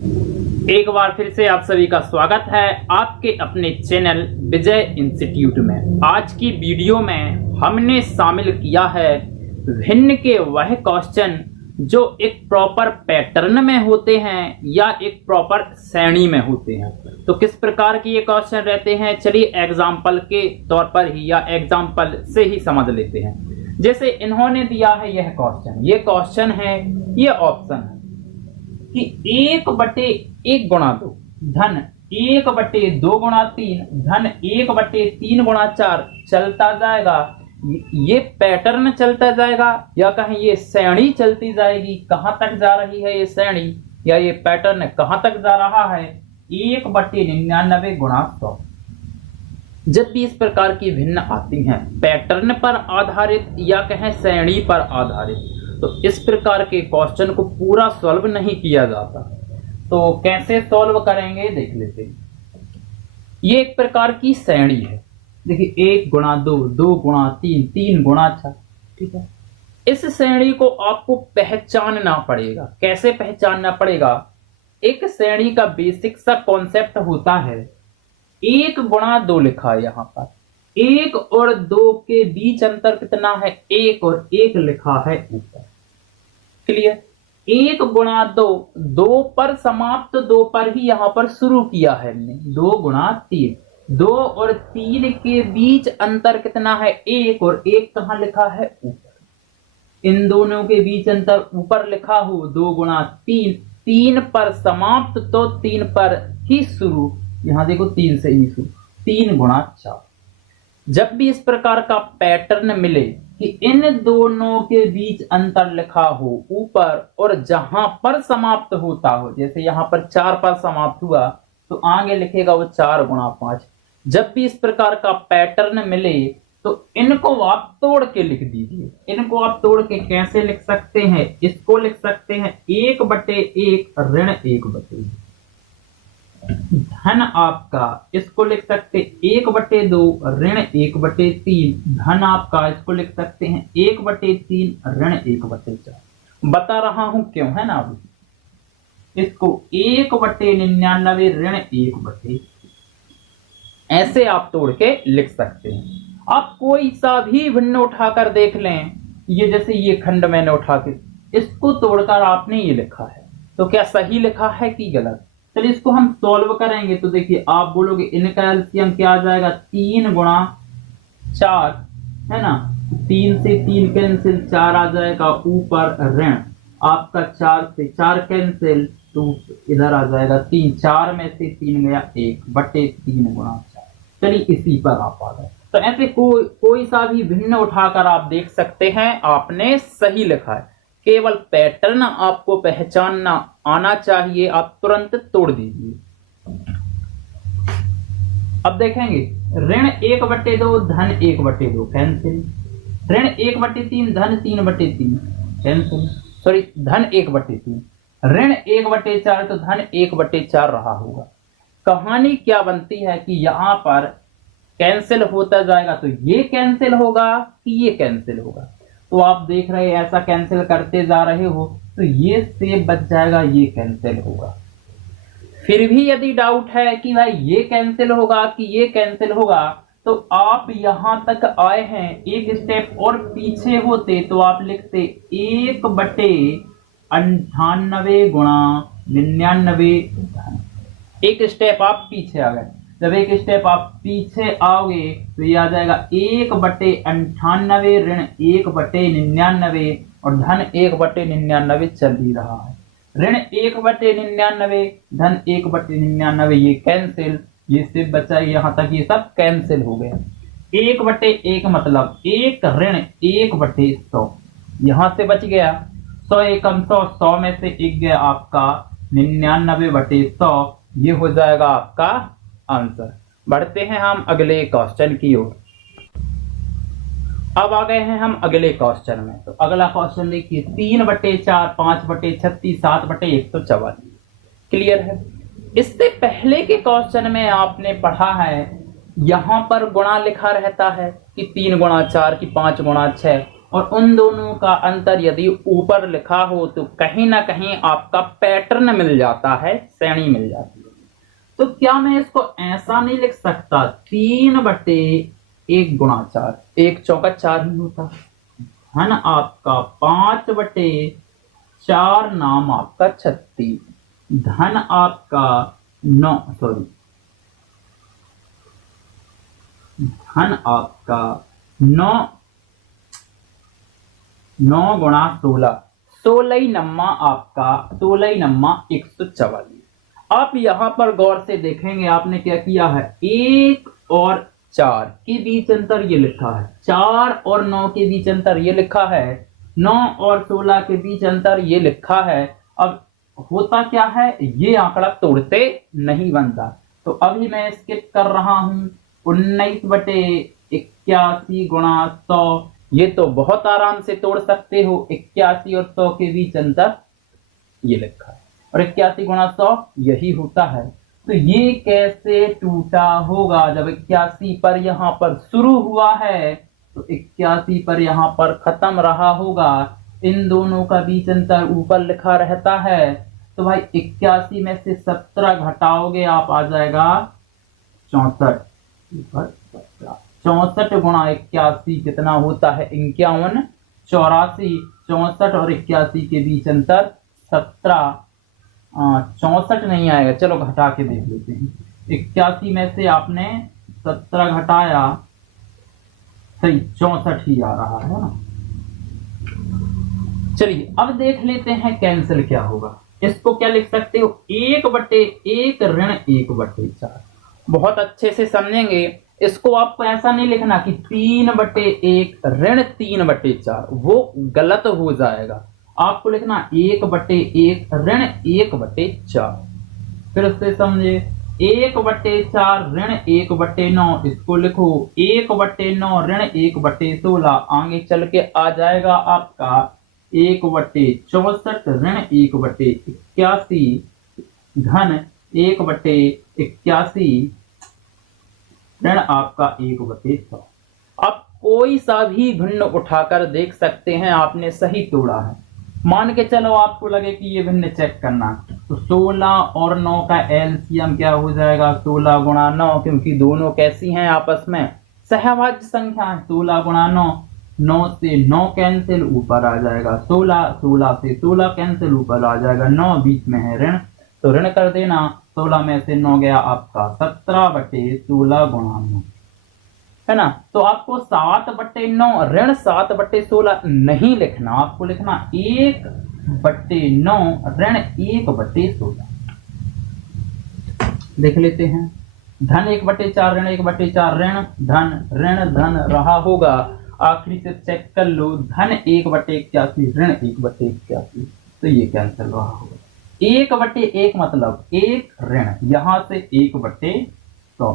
एक बार फिर से आप सभी का स्वागत है आपके अपने चैनल विजय इंस्टीट्यूट में। आज की वीडियो में हमने शामिल किया है भिन्न के वह क्वेश्चन जो एक प्रॉपर पैटर्न में होते हैं या एक प्रॉपर श्रेणी में होते हैं। तो किस प्रकार के ये क्वेश्चन रहते हैं, चलिए एग्जाम्पल के तौर पर ही या एग्जाम्पल से ही समझ लेते हैं। जैसे इन्होंने दिया है यह क्वेश्चन, ये क्वेश्चन है, ये ऑप्शन है कि 1/1 गुणा 2 धन 1/2 गुणा 3 धन 1/3 गुणा 4 चलता जाएगा। ये पैटर्न चलता जाएगा या कहें ये श्रेणी चलती जाएगी। कहां तक जा रही है ये श्रेणी या ये पैटर्न कहां तक जा रहा है? 1/99 गुणा 100। जब भी इस प्रकार की भिन्न आती हैं पैटर्न पर आधारित या कहें श्रेणी पर आधारित, तो इस प्रकार के क्वेश्चन को पूरा सॉल्व नहीं किया जाता। तो कैसे सॉल्व करेंगे देख लेते हैं। ये एक प्रकार की श्रेणी है, देखिए 1 गुणा 2, 2 गुणा 3, 3 गुणा 6, ठीक है। इस श्रेणी को आपको पहचानना पड़ेगा। कैसे पहचानना पड़ेगा? एक श्रेणी का बेसिक सा कॉन्सेप्ट होता है, 1 गुणा 2 लिखा है यहाँ पर, 1 और 2 के बीच अंतर कितना है? 1 और 1 लिखा है ऊपर। क्लियर? 1 गुणा 2, 2 पर समाप्त, 2 पर ही यहां पर शुरू किया है हमने। 2 गुणा 3, 2 और 3 के बीच अंतर कितना है? 1 और 1 कहां लिखा है? ऊपर। इन दोनों के बीच अंतर ऊपर लिखा हो, 2 गुणा 3, 3 पर समाप्त तो 3 पर ही शुरू, यहां देखो 3 से ही शुरू, 3 गुणा 4। जब भी इस प्रकार का पैटर्न मिले कि इन दोनों के बीच अंतर लिखा हो ऊपर और जहां पर समाप्त होता हो, जैसे यहां पर 4 पर समाप्त हुआ तो आगे लिखेगा वो 4 गुणा 5। जब भी इस प्रकार का पैटर्न मिले तो इनको आप तोड़ के लिख दीजिए। इनको आप तोड़ के कैसे लिख सकते हैं? इसको लिख सकते हैं 1/1 ऋण 1/1 धन आपका, इसको लिख सकते 1/2 ऋण 1/3 धन आपका, इसको लिख सकते हैं 1/3 ऋण 1/4। बता रहा हूं क्यों, है ना। अभी इसको 1/99 ऋण 1/1 ऐसे आप तोड़ के लिख सकते हैं। आप कोई सा भी भिन्न उठाकर देख लें, ये जैसे ये खंड मैंने उठा के इसको तोड़कर आपने ये लिखा है, तो क्या सही लिखा है कि गलत? चलिए इसको हम सॉल्व करेंगे तो देखिए आप बोलोगे इनका एलसीएम क्या आ जाएगा? 3 गुणा 4, है ना। 3 से 3 कैंसिल, 4 आ जाएगा ऊपर ऋण आपका, 4 से 4 कैंसिल तो इधर आ जाएगा 3, 4 में से 3 गया 1/3 गुणा 4। चलिए इसी पर आप आ गए। तो ऐसे कोई सा भी भिन्न उठाकर आप देख सकते हैं, आपने सही लिखा है। केवल पैटर्न आपको पहचानना आना चाहिए, आप तुरंत तोड़ दीजिए। अब देखेंगे ऋण 1/2 धन 1/2 कैंसिल, ऋण 1/3 धन 3/3 कैंसिल, सॉरी धन 1/3, ऋण 1/4 तो धन 1/4 रहा होगा। कहानी क्या बनती है कि यहां पर कैंसिल होता जाएगा तो ये कैंसिल होगा कि ये कैंसिल होगा। तो आप देख रहे हैं ऐसा कैंसिल करते जा रहे हो तो ये से बच जाएगा, ये कैंसिल होगा। फिर भी यदि डाउट है कि भाई ये कैंसिल होगा कि ये कैंसिल होगा, तो आप यहां तक आए हैं, एक स्टेप और पीछे होते तो आप लिखते 1/98 गुणा 99 धन। एक स्टेप आप पीछे आ गए। जब एक स्टेप आप पीछे आओगे तो ये आ जाएगा 1/98 ऋण 1/99 और धन 1/99 चल ही रहा है। ऋण 1/99 धन 1/99 ये कैंसिल, ये सिर्फ बचा यहाँ तक, ये सब कैंसिल हो गया। 1/1 मतलब 1 ऋण 1/100 यहां से बच गया। 100 एकम 100, 100 में से 1 गया आपका 99/100, ये हो जाएगा आपका आंसर। बढ़ते हैं हम अगले क्वेश्चन की ओर। अब आ गए हैं हम अगले क्वेश्चन में। तो अगला क्वेश्चन देखिए 3/4, 5/36, 7/144। क्लियर है? इससे पहले के क्वेश्चन में आपने पढ़ा है यहां पर गुणा लिखा रहता है कि 3 गुणा 4 की 5 गुणा 6 और उन दोनों का अंतर यदि ऊपर लिखा हो तो कहीं ना कहीं आपका पैटर्न मिल जाता है, श्रेणी मिल जाती है। तो क्या मैं इसको ऐसा नहीं लिख सकता 3/1 गुणा 4, 1 चौका 4 ही होता है ना आपका 5/4 नाम आपका 36, धन आपका 9 धन आपका 9 गुणा 16, 16 नम्मा आपका 16 नम्मा 144। आप यहां पर गौर से देखेंगे आपने क्या किया है, 1 और 4 के बीच अंतर ये लिखा है, 4 और 9 के बीच अंतर ये लिखा है, 9 और 16 के बीच अंतर ये लिखा है। अब होता क्या है, ये आंकड़ा तोड़ते नहीं बनता, तो अभी मैं स्किप कर रहा हूं 19/81 गुणा 100। ये तो बहुत आराम से तोड़ सकते हो, 81 और 100 के बीच अंतर ये लिखा है और 81 गुणा 100 यही होता है। तो ये कैसे टूटा होगा, जब 81 पर यहाँ पर शुरू हुआ है तो 81 पर यहाँ पर खत्म रहा होगा, इन दोनों का बीच अंतर ऊपर लिखा रहता है। तो भाई 81 में से 17 घटाओगे आप, आ जाएगा 64, 64 गुणा 81 कितना होता है 51, 84, 64 और 81 के बीच अंतर 17, 64 नहीं आएगा, चलो घटा के देख लेते हैं। 81 में से आपने 17 घटाया, सही 64 ही आ रहा है ना। चलिए अब देख लेते हैं कैंसिल क्या होगा। इसको क्या लिख सकते हो, 1/1 ऋण 1/4। बहुत अच्छे से समझेंगे इसको। आपको ऐसा नहीं लिखना कि 3/1 ऋण 3/4, वो गलत हो जाएगा। आपको लिखना 1/1 ऋण 1/4। फिर से समझे, 1/4 ऋण 1/9, इसको लिखो 1/9 ऋण 1/16। आगे चल के आ जाएगा आपका 1/64 ऋण 1/81 धन 1/81 ऋण आपका 1/100। अब कोई सा भी भिन्न उठाकर देख सकते हैं आपने सही तोड़ा है। मान के चलो आपको लगे कि ये भिन्न चेक करना, तो 16 और 9 का एलसीएम क्या हो जाएगा, 16 गुणा 9, क्योंकि दोनों कैसी हैं आपस में सहभाज्य संख्या है। 16 गुणा 9, 9 से 9 कैंसिल, ऊपर आ जाएगा 16, 16 से 16 कैंसिल, ऊपर आ जाएगा 9, बीच में है ऋण तो ऋण कर देना। 16 में से 9 गया आपका 17/16 गुणा 9, है ना। तो आपको 7/9 ऋण 7/16 नहीं लिखना, आपको लिखना 1/9 ऋण 1/16। देख लेते हैं, धन 1/4 ऋण 1/4, ऋण धन रहा होगा। आखिरी से चेक कर लो, धन 1/81 ऋण 1/81, तो ये कैंसिल रहा होगा। 1/1 मतलब 1 ऋण, यहां से 1/100,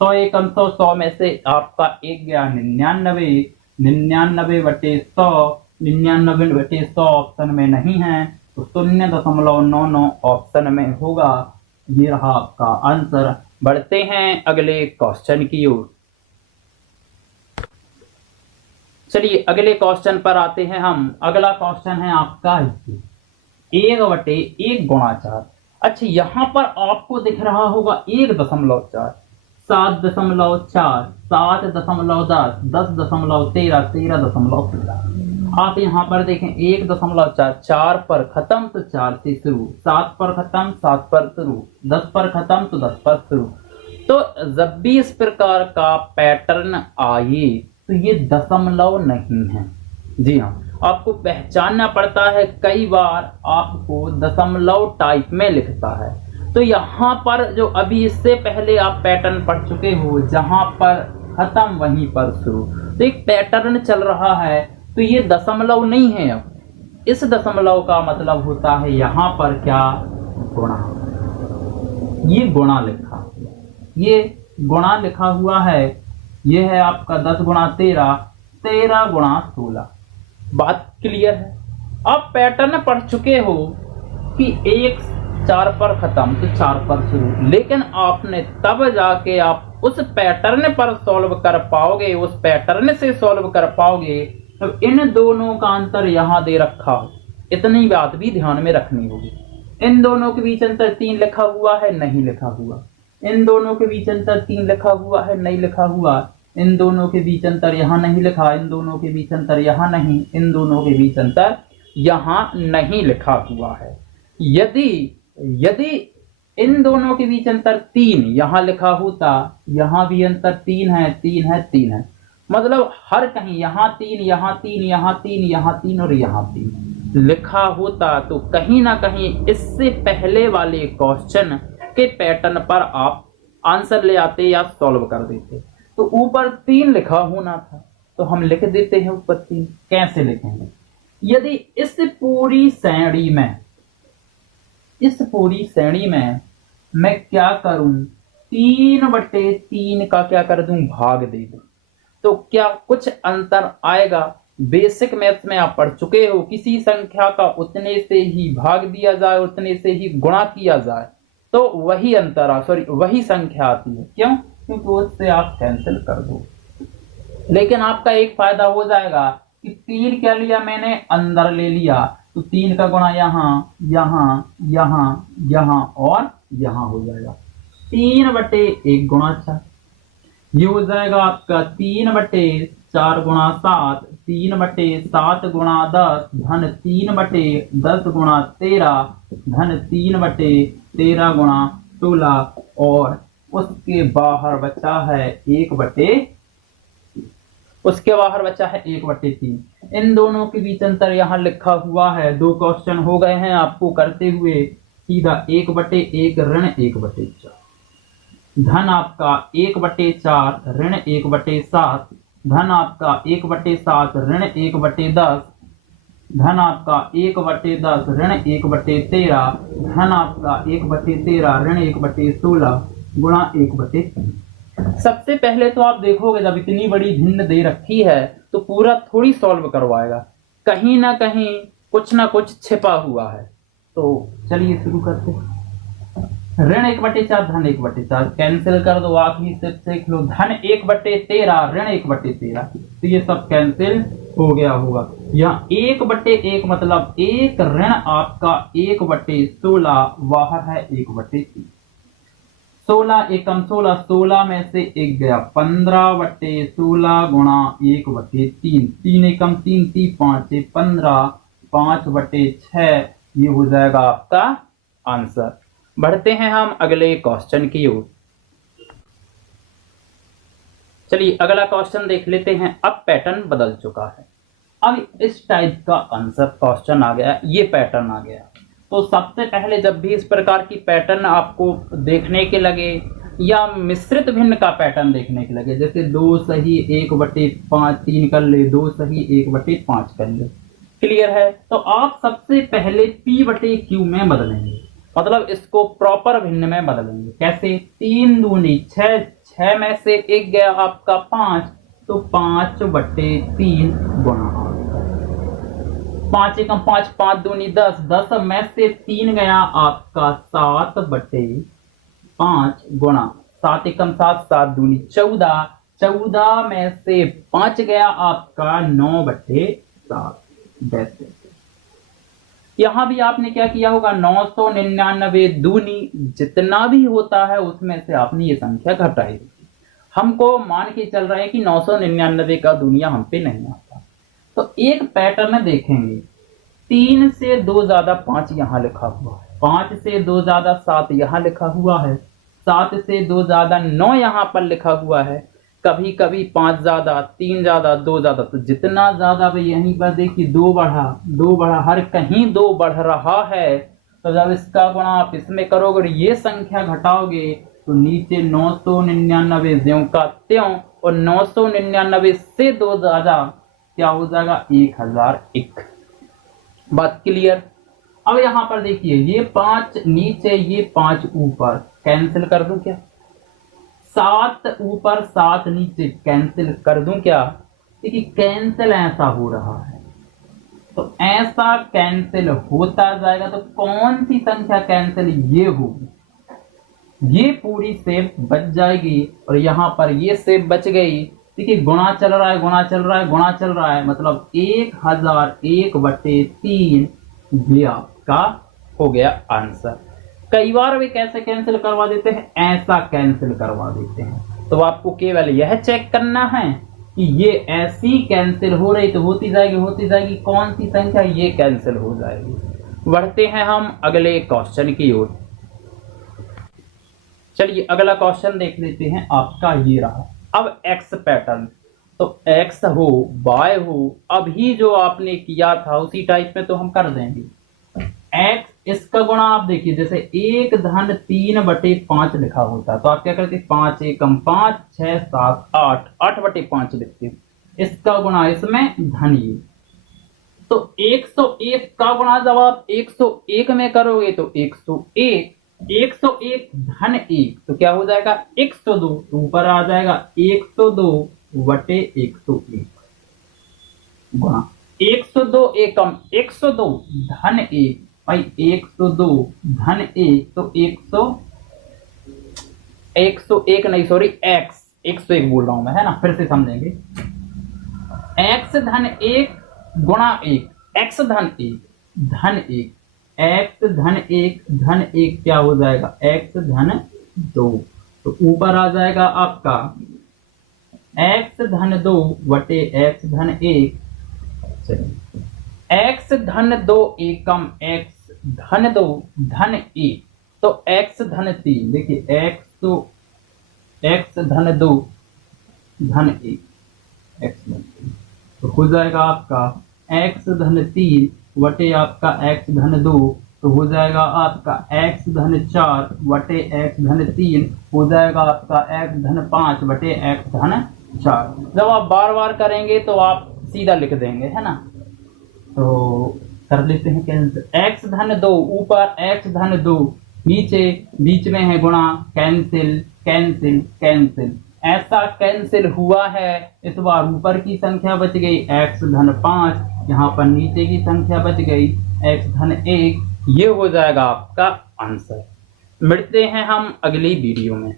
100 एकम 100, 100 में से आपका 1 गया 99, 99/100, 99/100 ऑप्शन में नहीं है तो 0.99 ऑप्शन में होगा। ये रहा आपका आंसर। बढ़ते हैं अगले क्वेश्चन की ओर। चलिए अगले क्वेश्चन पर आते हैं हम। अगला क्वेश्चन है आपका 1/1 गुणा 4। अच्छा, यहां पर आपको दिख रहा होगा 1.4, 7.4, 7.10, 10.13, 13.13। आप यहाँ पर देखें 1.4, 4 पर खत्म तो 4 से शुरू, 7 पर खत्म 7 पर शुरू, 10 पर खत्म तो 10 पर शुरू। तो जब भी इस प्रकार का पैटर्न आए तो ये दशमलव नहीं है। जी हाँ, आपको पहचानना पड़ता है, कई बार आपको दशमलव टाइप में लिखता है। तो यहाँ पर जो अभी इससे पहले आप पैटर्न पढ़ चुके हो, जहां पर खत्म वहीं पर शुरू, तो एक पैटर्न चल रहा है, तो ये दशमलव नहीं है। अब इस दशमलव का मतलब होता है यहाँ पर क्या, गुणा। ये गुणा लिखा, ये गुणा लिखा हुआ है। ये है आपका 10 गुणा 13, 13 गुणा 16। बात क्लियर है। आप पैटर्न पढ़ चुके हो कि 1 4 पर खत्म तो 4 पर शुरू, लेकिन आपने तब जाके आप उस पैटर्न पर सॉल्व कर पाओगे, उस पैटर्न से सॉल्व कर पाओगे अब इन दोनों का अंतर यहाँ दे रखा हो, इतनी बात भी ध्यान में रखनी होगी। इन दोनों के बीच अंतर 3 लिखा हुआ है, नहीं लिखा हुआ। इन दोनों के बीच अंतर 3 लिखा हुआ है, नहीं लिखा हुआ। इन दोनों के बीच अंतर यहाँ नहीं लिखा, इन दोनों के बीच अंतर यहाँ नहीं, इन दोनों के बीच अंतर यहाँ नहीं लिखा हुआ है। यदि इन दोनों के बीच अंतर 3 यहाँ लिखा होता, यहाँ भी अंतर 3 है, 3 है, 3 है, मतलब हर कहीं यहाँ 3, यहाँ 3, यहाँ 3, यहाँ 3 और यहाँ 3 लिखा होता तो कहीं ना कहीं इससे पहले वाले क्वेश्चन के पैटर्न पर आप आंसर ले आते या सॉल्व कर देते। तो ऊपर 3 लिखा होना था, तो हम लिख देते हैं ऊपर 3। कैसे लिखेंगे? यदि इस पूरी श्रेणी में मैं क्या करूं, 3/3 का क्या कर दूं, भाग दे दूं, तो क्या कुछ अंतर आएगा? बेसिक मैथ्स में आप पढ़ चुके हो, किसी संख्या का उतने से ही भाग दिया जाए, उतने से ही गुणा किया जाए तो वही अंतर वही संख्या आती है। क्यों? क्योंकि उससे आप कैंसिल कर दो। लेकिन आपका एक फायदा हो जाएगा कि 3 क्या लिया मैंने, अंदर ले लिया, तो 3 का गुणा यहाँ, यहाँ, यहाँ, यहाँ और यहाँ हो जाएगा। 3/1 गुणा 4, ये हो जाएगा आपका 3/4 गुणा 7, 3/7 गुणा 10, धन 3/10 गुणा 13, धन 3/13 गुणा 16 और उसके बाहर बचा है 1/3। इन दोनों के बीच अंतर यहाँ लिखा हुआ है। 2 क्वेश्चन हो गए हैं आपको करते हुए, सीधा 1/1 ऋण 1/4, धन आपका 1/4 ऋण 1/7, धन आपका 1/7 ऋण 1/10, धन आपका 1/10 ऋण 1/13, धन आपका 1/13 ऋण 1/16 गुणा 1/3। सबसे पहले तो आप देखोगे जब इतनी बड़ी भिन्न दे रखी है तो पूरा थोड़ी सॉल्व करवाएगा, कहीं ना कहीं कुछ ना कुछ छिपा हुआ है। तो चलिए शुरू करते हैं। ऋण 1/4 धन 1/4 कैंसिल कर दो, आखिरी स्टेप देख लो, धन 1/13 ऋण 1/13, तो ये सब कैंसिल हो गया होगा। यहाँ 1/1 मतलब 1 ऋण आपका 1/16 बाहर है 1/3, 16 एकम 16, 16 में से 1 गया, 15/16 गुणा 1/3, 3 एकम 3, 3 5 15, 5/6, ये हो जाएगा आपका आंसर। बढ़ते हैं हम अगले क्वेश्चन की ओर। चलिए अगला क्वेश्चन देख लेते हैं। अब पैटर्न बदल चुका है, अब इस टाइप का आंसर क्वेश्चन आ गया, ये पैटर्न आ गया। तो सबसे पहले जब भी इस प्रकार की पैटर्न आपको देखने के लगे या मिश्रित भिन्न का पैटर्न देखने के लगे, जैसे 2 सही 1/5 3 कर ले, 2 सही 1/5 कर ले, क्लियर है? तो आप सबसे पहले P/Q में बदलेंगे, मतलब इसको प्रॉपर भिन्न में बदलेंगे। कैसे? 3 दूनी 6, 6 में से 1 गया आपका 5, तो 5/3 गुणा 5 एकम 5, 5 दूनी 10, 10 में से 3 गया आपका 7/5 गुणा 7 एकम 7, 7 दूनी 14, 14 में से 5 गया आपका 9/7। यहां भी आपने क्या किया होगा, 999 दूनी जितना भी होता है उसमें से आपने ये संख्या घटाई। हमको मान के चल रहे हैं कि 999 का दूनिया हम पे नहीं आता। तो एक पैटर्न देखेंगे, 3 से 2 ज्यादा 5 यहाँ लिखा हुआ है, 5 से 2 ज्यादा 7 यहाँ लिखा हुआ है, 7 से 2 ज्यादा 9 यहाँ पर लिखा हुआ है, कभी कभी 5 ज्यादा 3 ज्यादा 2 ज्यादा, तो जितना ज्यादा भाई यहीं पर देखिए 2 बढ़ा, हर कहीं 2 बढ़ रहा है। तो जब इसका गुणा आप इसमें करोगे और ये संख्या घटाओगे तो नीचे 999 ज्यों का त्यों, और 999 से 2 ज्यादा क्या हो जाएगा, 1001। बात क्लियर? अब यहां पर देखिए, ये 5 नीचे ये 5 ऊपर, कैंसिल कर दूं क्या? 7 ऊपर 7 नीचे, कैंसिल कर दूं क्या? देखिए कैंसिल ऐसा हो रहा है, तो ऐसा कैंसिल होता जाएगा। तो कौन सी संख्या कैंसिल? ये होगी, ये पूरी शेप बच जाएगी और यहां पर ये शेप बच गई, देखिए गुणा चल रहा है, गुणा चल रहा है, गुणा चल रहा है, मतलब 1001/3 ये आपका हो गया आंसर। कई बार वे कैसे कैंसिल करवा देते हैं, ऐसा कैंसिल करवा देते हैं। तो आपको केवल यह चेक करना है कि ये ऐसी कैंसिल हो रही तो होती जाएगी, कौन सी संख्या ये कैंसिल हो जाएगी। बढ़ते हैं हम अगले क्वेश्चन की ओर। चलिए अगला क्वेश्चन देख लेते हैं, आपका ये रहा। अब एक्स पैटर्न, तो एक्स हो वाई हो, अभी जो आपने किया था उसी टाइप में तो हम कर देंगे। एक्स इसका गुणा आप देखिए, जैसे 1/3/5 लिखा होता तो आप क्या करते, 5 एकम 5 6 7 8 8/5 लिखते। इसका गुणा इसमें धन ये, तो 101 का गुणा जब आप 101 में करोगे तो 101 धन 1 तो क्या हो जाएगा 102, तो ऊपर आ जाएगा 102/101 गुणा 102 एकम 102 धन 1 भाई 102 धन 1 तो 101 नहीं सॉरी एक्स 101 बोल रहा हूं मैं, है ना, फिर से समझेंगे। एक्स धन 1 गुणा 1, एक्स धन 1 धन 1, एक्स धन 1 क्या हो जाएगा एक्स धन 2, तो ऊपर आ जाएगा आपका एक्स धन 2/एक्स धन 1। एक्स धन 2 एकम एक्स धन 2 धन 1 तो एक्स धन 3, देखिए एक्स धन 2 धन 1 एक्स धन 3, तो हो जाएगा आपका एक्स धन 3 आपका एक्स धन 2, तो हो जाएगा आपका एक्स धन 4/एक्स धन 3, हो जाएगा आपका एक्स धन 5/एक्स धन 4। जब आप बार बार करेंगे तो आप सीधा लिख देंगे, है ना। तो कर लेते हैं कैंसिल, एक्स धन 2 ऊपर एक्स धन 2 नीचे, बीच में है गुणा, कैंसिल कैंसिल कैंसिल, ऐसा कैंसिल हुआ है। इस बार ऊपर की संख्या बच गई एक्स धन 5, यहाँ पर नीचे की संख्या बच गई एक्स धन 1, ये हो जाएगा आपका आंसर। मिलते हैं हम अगली वीडियो में।